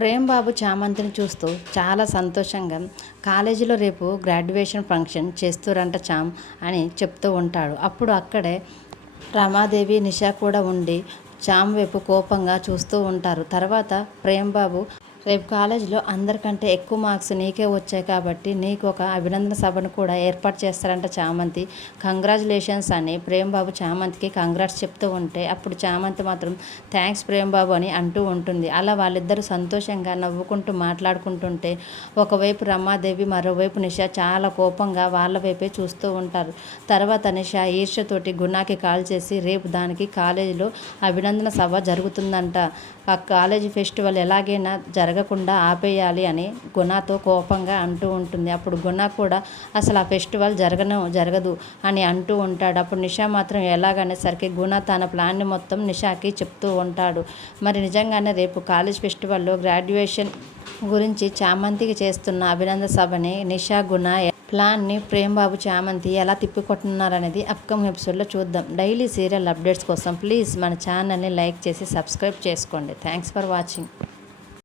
ప్రేమ్ బాబు చామంతిని చూస్తూ చాలా సంతోషంగా కాలేజీలో రేపు గ్రాడ్యుయేషన్ ఫంక్షన్ చేస్తురంట చామ్ అని చెప్తూ ఉంటాడు. అప్పుడు అక్కడే రమాదేవి, నిషా కూడా ఉండి చామ్ వైపు కోపంగా చూస్తూ ఉంటారు. తర్వాత ప్రేమ్ బాబు, రేపు కాలేజీలో అందరికంటే ఎక్కువ మార్క్స్ నీకే వచ్చాయి కాబట్టి నీకు ఒక అభినందన సభను కూడా ఏర్పాటు చేస్తారంట చామంతి. కంగ్రాచులేషన్స్ అని ప్రేమ్ బాబు చామంతికి కంగ్రాట్స్ చెప్తూ ఉంటే అప్పుడు చామంతి మాత్రం థ్యాంక్స్ ప్రేమ్ బాబు అని అంటూ ఉంటుంది. అలా వాళ్ళిద్దరూ సంతోషంగా నవ్వుకుంటూ మాట్లాడుకుంటుంటే ఒకవైపు రమాదేవి, మరోవైపు నిషా చాలా కోపంగా వాళ్ళ వైపే చూస్తూ ఉంటారు. తర్వాత నిషా ఈర్ష్యతోటి గుణాకి కాల్ చేసి రేపు దానికి కాలేజీలో అభినందన సభ జరుగుతుందంట, ఆ కాలేజీ ఫెస్టివల్ ఎలాగైనా జరగకుండా ఆపేయాలి అని గుణతో కోపంగా అంటూ ఉంటుంది. అప్పుడు గుణ కూడా అసలు ఆ ఫెస్టివల్ జరగదు అని అంటూ ఉంటాడు. అప్పుడు నిషా మాత్రం ఎలాగనేసరికి గుణ తన ప్లాన్ని మొత్తం నిషాకి చెప్తూ ఉంటాడు. మరి నిజంగానే రేపు కాలేజ్ ఫెస్టివల్లో గ్రాడ్యుయేషన్ గురించి చామంతికి చేస్తున్న అభినందన సభని నిషా, గుణ ప్లాన్ని ప్రేమ్ బాబు, చామంతి ఎలా తిప్పికొట్టున్నారనేది అప్కమింగ్ ఎపిసోడ్లో చూద్దాం. డైలీ సీరియల్ అప్డేట్స్ కోసం ప్లీజ్ మన ఛానల్ని లైక్ చేసి సబ్స్క్రైబ్ చేసుకోండి. Thanks for watching.